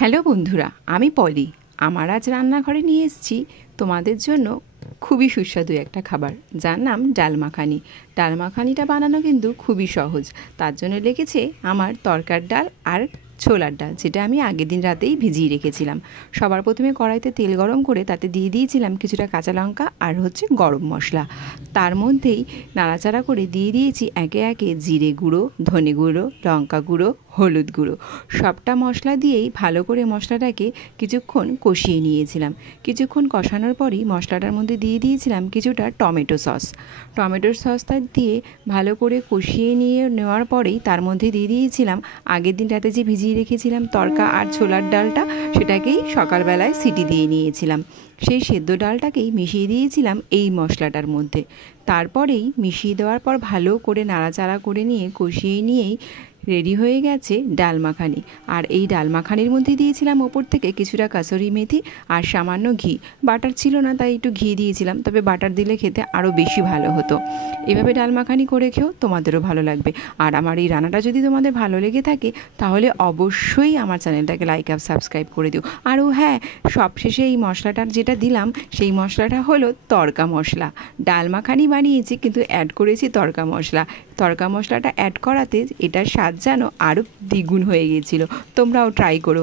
Hello বন্ধুরা, আমি পলি। আমার আজ রান্নাঘরে নিয়ে এসেছি তোমাদের জন্য খুবই সুস্বাদু একটা খাবার, যার নাম ডাল মাখানি। ডাল মাখানিটা বানানো কিন্তু খুবই সহজ। তার জন্য লেগেছে আমার তরকার ডাল আর ছোলার ডাল, যেটা আমি আগের দিন রাতেই ভিজিয়ে রেখেছিলাম। সবার প্রথমে কড়াইতে তেল গরম করে তাতে দিয়ে দিয়েছিলাম কিছুটা কাঁচা লঙ্কা আর গরম মশলা। তার মধ্যেই নাড়াচাড়া করে দিয়ে দিয়েছি একে একে জিরে গুঁড়ো, ধনে গুঁড়ো, লঙ্কা গুঁড়ো, হলুদ গুঁড়ো। সবটা মশলা দিয়েই ভালো করে মশলাটাকে কিছুক্ষণ কষিয়ে নিয়েছিলাম। কিছুক্ষণ কষানোর পরই মশলাটার মধ্যে দিয়ে দিয়েছিলাম কিছুটা টমেটো সস। টমেটোর সসটা দিয়ে ভালো করে কষিয়ে নেওয়ার পরেই তার মধ্যে দিয়ে দিয়েছিলাম আগের দিন রাতে যে ভিজিয়ে রেখেছিলাম তরকা আর ছোলার ডালটা, সেটাকেই সকালবেলায় সিটি দিয়ে নিয়েছিলাম। সেই সেদ্ধ ডালটাকেই মিশিয়ে দিয়েছিলাম এই মশলাটার মধ্যে। তারপরেই মিশিয়ে দেওয়ার পর ভালো করে নাড়াচাড়া করে নিয়ে কষিয়ে নিয়েই রেডি হয়ে গেছে ডাল মাখানি। আর এই ডাল মাখানির মধ্যে দিয়েছিলাম ওপর থেকে কিছুটা কাসুরি মেথি আর সামান্য ঘি। বাটার ছিল না তাই একটু ঘি দিয়েছিলাম, তবে বাটার দিলে খেতে আরও বেশি ভালো হতো। এভাবে ডাল মাখানি করে খেও, তোমাদেরও ভালো লাগবে। আর আমার এই রান্নাটা যদি তোমাদের ভালো লেগে থাকে তাহলে অবশ্যই আমার চ্যানেলটাকে লাইক আর সাবস্ক্রাইব করে দিও। আরও হ্যাঁ, সবশেষে এই মশলাটার যেটা দিলাম সেই মশলাটা হলো তড়কা মশলা। ডাল মাখানি বানিয়েছি কিন্তু অ্যাড করেছি তড়কা মশলা। তড়কা মশলাটা অ্যাড করাতে এটার স্বাদ যেন আরও দ্বিগুণ হয়ে গিয়েছিল। তোমরাও ট্রাই করো।